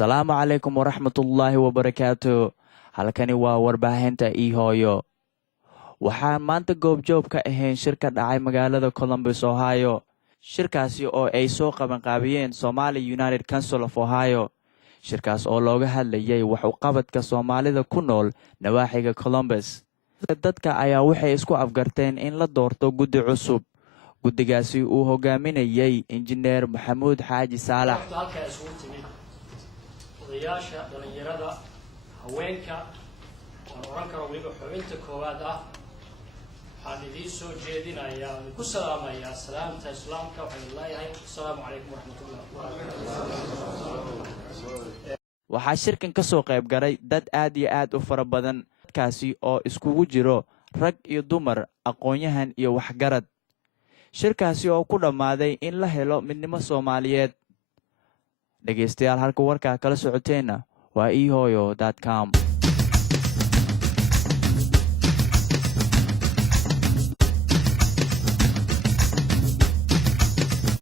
Asalaamu calaykum waraxmatullaahi wabarakaatu. Halkani waa warbaahinta hooyo. Waxaan maanta goobjoog ka ahayn shir ka dhacay magaalada Columbus, Ohio. Shirkaasi oo ay soo qabanqaabiyeen Somali United Council of Ohio. Shirkaas oo looga hadlayay wax u qabadka Soomaalida ku nool nawaaxiga Columbus. Dadka ayaa waxay isku afgarteen in la doorto guddi cusub. Guddigaasi uu hogaaminayay Injineer Maxamuud Xaaji Saalax. odayaasha dhalinyarada haweenka waan oran karo weliba xubinta koowaad ah waxaan idiin soo jeedinayaa ku salaamayaa salaamta islaamka waxaan leeyahay assalaamu calaykum waraxmatullaahi wabarakaatuh. Waxaa shirkan ka soo qayb galay dad aad iyo aad u fara badan, dadkaasi oo iskugu jiro rag iyo dumar, aqoon-yahan iyo waxgarad. Shirkaasi oo ku dhammaaday in la helo midnimo Soomaaliyeed. dhegeystayaal halka warkaa kala socoteena waa ihoyo.com.